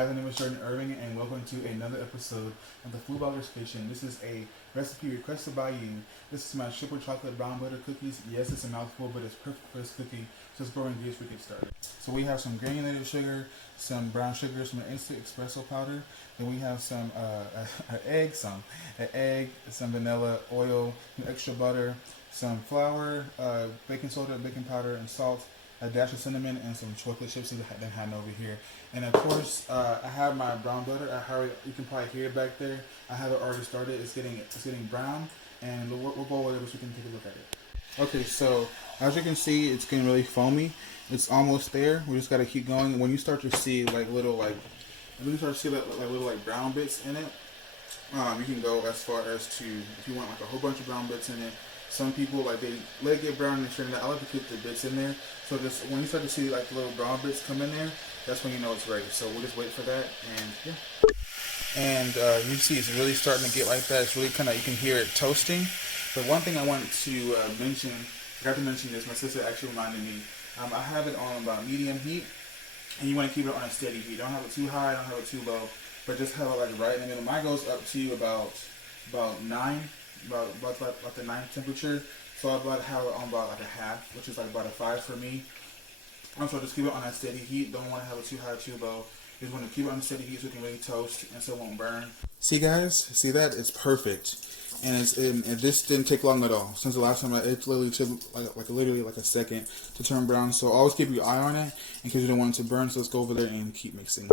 guys, my name is Jordan Irving, and welcome to another episode of the Food Blogger's Kitchen. This is a recipe requested by you. This is my triple chocolate brown butter cookies. Yes, it's a mouthful, but it's perfect for this cookie. So let's go and get started. So we have some granulated sugar, some brown sugar, some instant espresso powder. Then we have some an egg, some vanilla, oil, some extra butter, some flour, baking soda, baking powder, and salt. A dash of cinnamon and some chocolate chips that I had over here. And of course, I have my brown butter. You can probably hear it back there. I have it already started. It's getting brown, and we'll go over it so you can take a look at it. Okay, so as you can see, it's getting really foamy. It's almost there. We just gotta keep going. When you start to see little brown bits in it, you can go as far as to, if you want like a whole bunch of brown bits in it. Some people they let it get brown and straighten it. I like to keep the bits in there. So just when you start to see the little brown bits come in there, that's when you know it's ready. So we'll just wait for that, and yeah. And you see it's really starting to get like that. It's really you can hear it toasting. But one thing I want to mention, I forgot to mention this. My sister actually reminded me. I have it on about medium heat, and you want to keep it on a steady heat. Don't have it too high, don't have it too low, but just have it right in the middle. Mine goes up to about 9. About the 9 temperature, so I about have it on about a half, which is about a 5 for me. So just keep it on that steady heat. Don't want to have it too high or too low. You just want to keep it on steady heat so it can really toast and so it won't burn. See guys, see that? It's perfect, and this didn't take long at all. Since the last time, it literally took literally a second to turn brown. So always keep your eye on it in case you don't want it to burn. So let's go over there and keep mixing.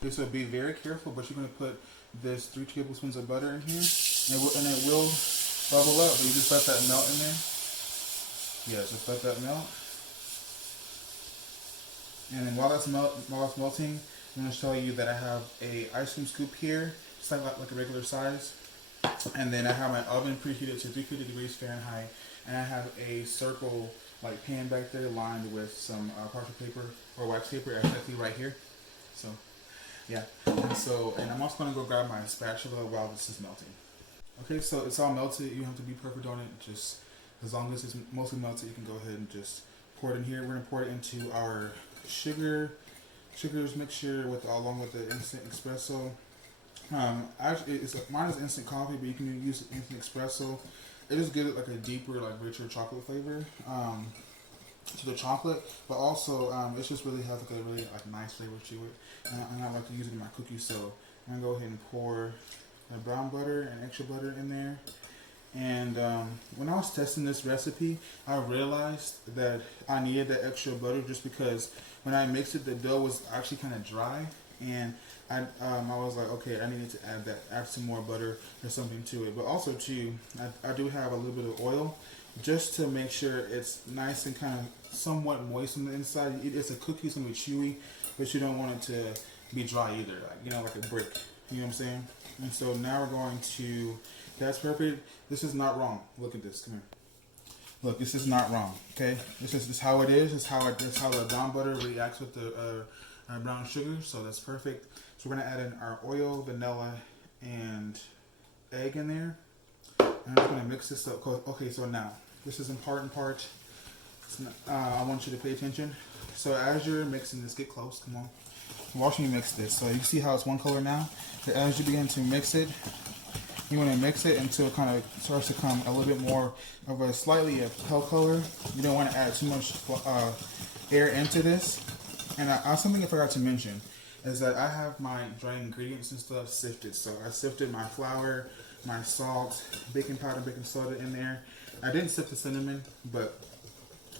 Okay, so be very careful, but you're going to put this 3 tablespoons of butter in here. And it will bubble up, but you just let that melt in there. Yeah, just let that melt. And then while it's melting, I'm going to show you that I have a ice cream scoop here, just like a regular size. And then I have my oven preheated to 350 degrees Fahrenheit, and I have a circle pan back there lined with some parchment paper or wax paper, actually right here. So yeah, and I'm also going to go grab my spatula while this is melting. Okay, so it's all melted. You don't have to be perfect on it. Just as long as it's mostly melted, you can go ahead and just pour it in here. We're going to pour it into our sugars mixture along with the instant espresso. Actually, mine is instant coffee, but you can use instant espresso. It just gives it a deeper, richer chocolate flavor to the chocolate, but also it just really has a really nice flavor to it. And I like to use it in my cookies, so I'm gonna go ahead and pour my brown butter and extra butter in there. And when I was testing this recipe, I realized that I needed that extra butter just because when I mixed it, the dough was actually kind of dry, and I was like, okay, I needed to add some more butter or something to it. But also too, I do have a little bit of oil just to make sure it's nice and kind of somewhat moist on the inside. It's a cookie, it's gonna be chewy, but you don't want it to be dry either, like a brick. You know what I'm saying? And so now we're going to, that's perfect. This is not wrong. Look at this, come here. Look, this is not wrong, okay? This is how it is. This is how the brown butter reacts with the brown sugar, so that's perfect. So we're gonna add in our oil, vanilla, and egg in there. And I'm just gonna mix this up. Okay, so now, this is important part. I want you to pay attention. So as you're mixing this, get close, come on. Watch me mix this. So you see how it's one color now? But as you begin to mix it, you want to mix it until it kind of starts to come a little bit more of a slightly pale color. You don't want to add too much air into this. And something I forgot to mention is that I have my dry ingredients and stuff sifted. So I sifted my flour, my salt, baking powder, baking soda in there. I didn't sift the cinnamon, but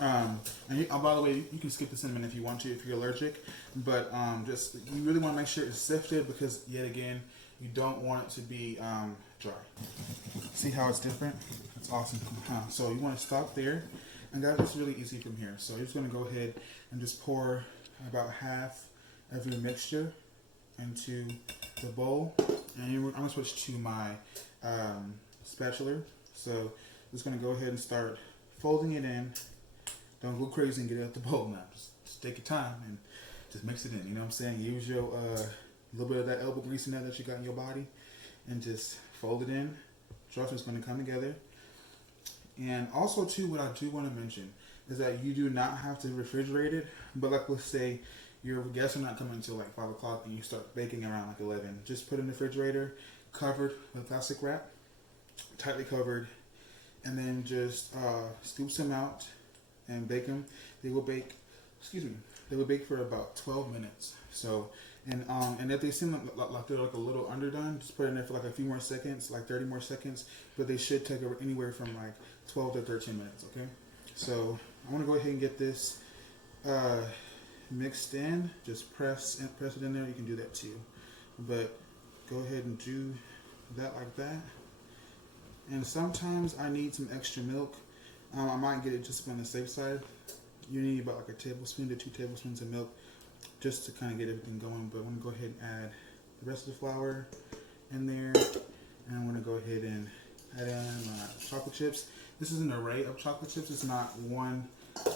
by the way, you can skip the cinnamon if you want to, if you're allergic. But just you really want to make sure it's sifted because yet again, you don't want it to be dry. See how it's different? That's awesome. So you want to stop there, and guys, it's really easy from here. So you're just going to go ahead and just pour about half of your mixture into the bowl, and I'm going to switch to my spatula. So I'm just going to go ahead and start folding it in. Don't go crazy and get it out the bowl now. Just take your time and just mix it in. You know what I'm saying? Use your little bit of that elbow grease in there that you got in your body, and just fold it in. Trust me, it's going to come together. And also too, what I do want to mention is that you do not have to refrigerate it. But let's say your guests are not coming until like 5 o'clock, and you start baking around like 11. Just put it in the refrigerator, covered with plastic wrap, tightly covered, and then just scoop some out and bake them. They will bake. Excuse me. They will bake for about 12 minutes. So, and if they seem like they're like a little underdone, just put it in there for like a few more seconds, like 30 more seconds. But they should take anywhere from like 12 to 13 minutes. Okay. So I want to go ahead and get this mixed in. Just press it in there. You can do that too, but go ahead and do that like that. And sometimes I need some extra milk. I might get it just on the safe side. You need about like a tablespoon to 2 tablespoons of milk just to kind of get everything going. But I'm going to go ahead and add the rest of the flour in there. And I'm going to go ahead and add in my chocolate chips. This is an array of chocolate chips. It's not one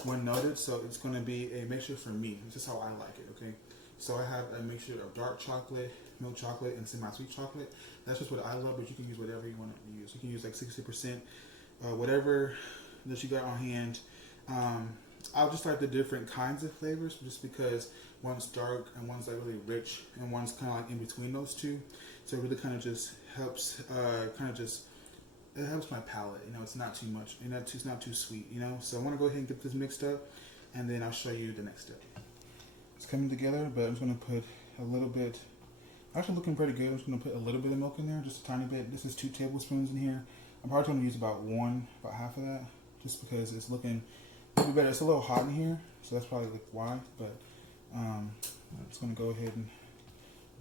noted, so it's going to be a mixture for me. It's just how I like it, okay? So I have a mixture of dark chocolate, milk chocolate, and semi-sweet chocolate. That's just what I love, but you can use whatever you want to use. You can use like 60%, whatever that you got on hand. I'll just like the different kinds of flavors just because one's dark and one's like really rich and one's kind of like in between those two. So it really kind of just helps, it helps my palate. You know, it's not too much, you know, it's not too sweet, you know. So I want to go ahead and get this mixed up, and then I'll show you the next step. It's coming together, but I'm just going to put a little bit, actually looking pretty good. I'm just going to put a little bit of milk in there, just a tiny bit. This is 2 tablespoons in here. I'm probably going to use about half of that, just because it's looking a little better. It's a little hot in here, so that's probably like why, but I'm just going to go ahead and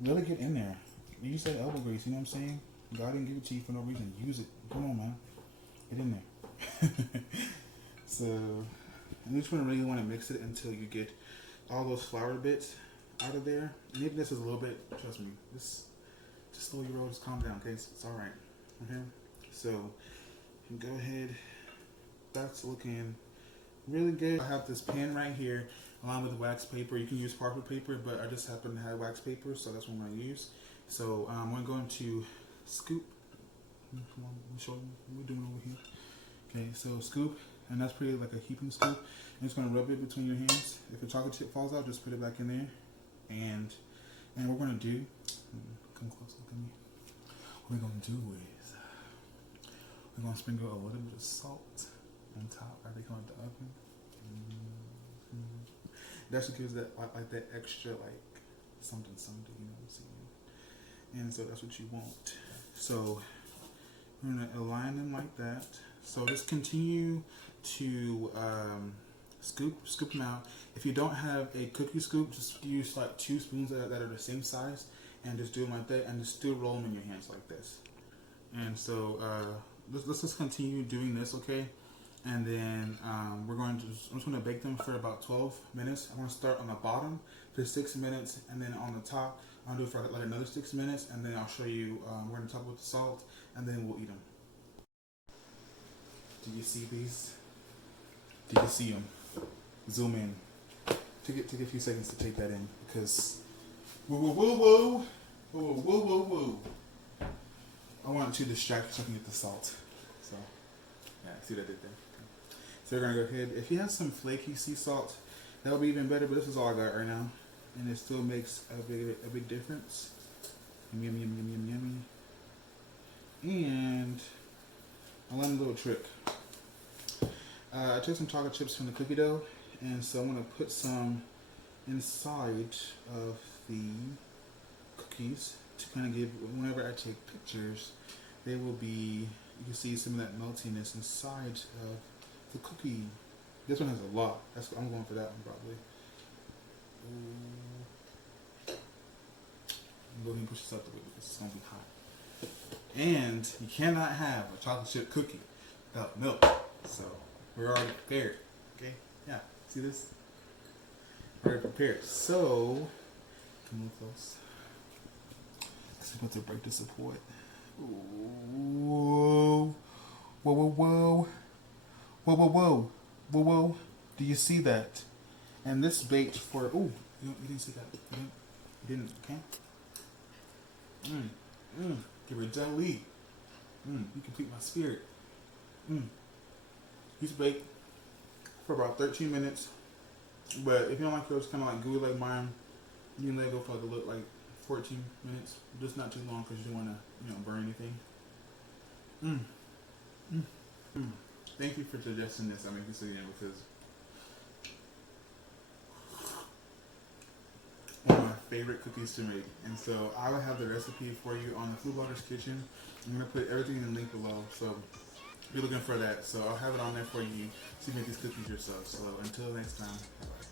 really get in there. You said elbow grease, you know what I'm saying? God didn't give it to you for no reason. Use it. Come on, man. Get in there. So, and you just really want to mix it until you get all those flour bits out of there. And even this is a little bit, trust me, just slow your roll, just calm down, okay? It's all right. Okay? So, you can go ahead. That's looking really good. I have this pan right here along with the wax paper. You can use parchment paper, but I just happen to have wax paper, so that's what I'm going to use. So, I'm going to scoop. Let me show you what we're doing over here. Okay, so scoop, and that's pretty like a heaping scoop. And it's going to rub it between your hands. If the chocolate chip falls out, just put it back in there. And what we're going to do, come close, look at me. What we're going to do is we're going to sprinkle a little bit of salt on top after they come out the oven. That's what gives that like that extra like something, you know what I'm saying? And so that's what you want. So we're going to align them like that. So just continue to scoop them out. If you don't have a cookie scoop, just use like 2 spoons that are the same size, and just do them like that, and just still roll them in your hands like this. And so let's just continue doing this, okay? And then I'm just going to bake them for about 12 minutes. I'm going to start on the bottom for 6 minutes, and then on the top I'll do it for like another 6 minutes, and then I'll show you we're going to top with the salt, and then we'll eat them. Do you see these? Do you see them? Zoom in. Take a few seconds to take that in, because whoa. I want to distract you so I can get the salt. So yeah, see what I did there. So we're gonna go ahead. If you have some flaky sea salt, that would be even better. But this is all I got right now, and it still makes a big difference. Yummy. And I learned a little trick. I took some chocolate chips from the cookie dough, and so I'm gonna put some inside of the cookies to kind of give. Whenever I take pictures, they will be. You can see some of that meltiness inside of the cookie. This one has a lot. I'm going for that one probably. Go ahead and push this out the way because it's gonna be hot. And you cannot have a chocolate chip cookie without milk. So we're already prepared. Okay? Yeah. See this? Already prepared. So come a little close. Because I'm about to break this apart. Whoa. Do you see that? And this baked for, you didn't see that. You didn't, okay? Give her a jelly. You complete my spirit. He's baked for about 13 minutes But if you don't like yours kind of like gooey like mine, you can let it go for like a little, like 14 minutes, just not too long because you don't want to burn anything. Mm. Mm. Mm. Thank you for suggesting this. I make this again because one of my favorite cookies to make, and so I will have the recipe for you on the Food Bloggers Kitchen. I'm gonna put everything in the link below, so be looking for that. So I'll have it on there for you so you make these cookies yourself. So until next time, bye bye.